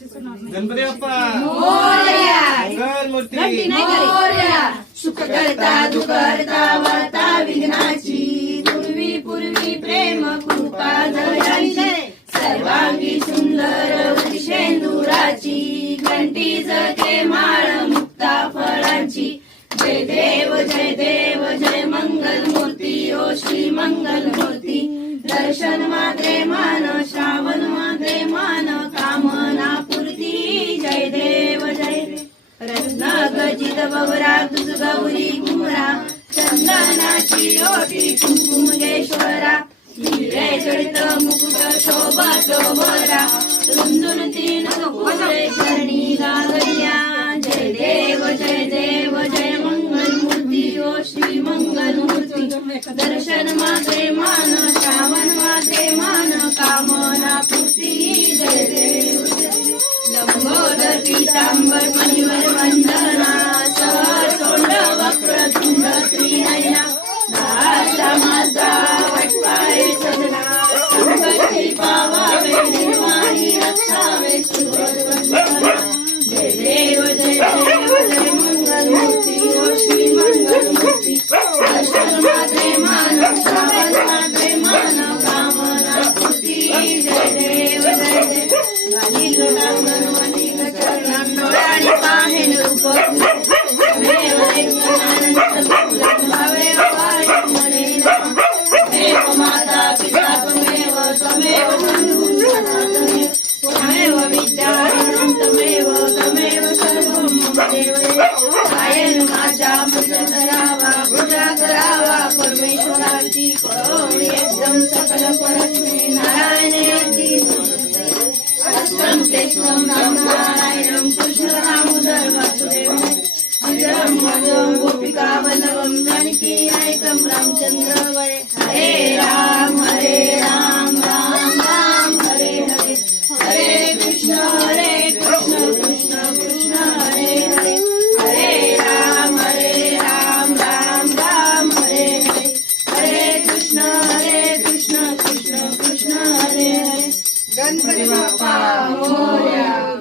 गणपती बाप्पा मंगलमूर्ती सुख करता दुखरता वार्ता विघ्नाची पूर्वी पूर्वी प्रेम कृपा जयाची सर्वांगी सुंदर शेंदुराची घंटी जगे माळ मुक्ता फळांची जय देव जय मंगल मूर्ती ओ श्री मंगल मूर्ती दर्शन मात्रे मान श्रावण मात्रे मान कामना पूर्ती जय देव रत्न गजित बवरा तुझ गौरी कुमरा चंदनाची ओटी कुंकुमेश्वरा हिरे जडित मुकुट शोभा शोभरा रुंदुन तीन कुरे चरणी गागरिया जय देव जय मंगल मूर्ती ओ श्री मंगल मूर्ती दर्शन मात्रे मान श्रावण मात्रे मान कामना पूर्ती जय देव लंबोदर पीतांबर मणिवर वंदना सोंड वक्रतुंड श्रीनयना दासा माझा वटपाय सजना संकटी पावावे निर्वाणी रक्षावे सुरवंदना जय देव जय मंगल मूर्ती ओ श्री मंगल मूर्ती दर्शन मात्रे मान श्रावण मात्रे मान कामना पूर्ती जय देव गाली गणांगण वनिक चरण डोळ्याने पाहेन रूप मेव आनंद भावे मने मेव माता पिता त्वमेव बंधू सनातन त्वमेव विद्याधरं त्वमेव सर्वं मम देव कायेन वाचा मन धरावा पूजा करावा परमेश्वराची करुणी एकदम सकल परस्मै नारायणाची अष्टम कृष्णं नारायणं कृष्ण दामोदर वासुदेव अजरं मधुरं गोपिका वल्लभं जानकी नायकं रामचंद्र वै हरे राम राम राम हरे हरे हरे कृष्ण कृष्ण कृष्ण हरे हरे हरे राम राम राम हरे हरे हरे कृष्ण कृष्ण कृष्ण हरे हरे गणपती बाप्पा मोरया।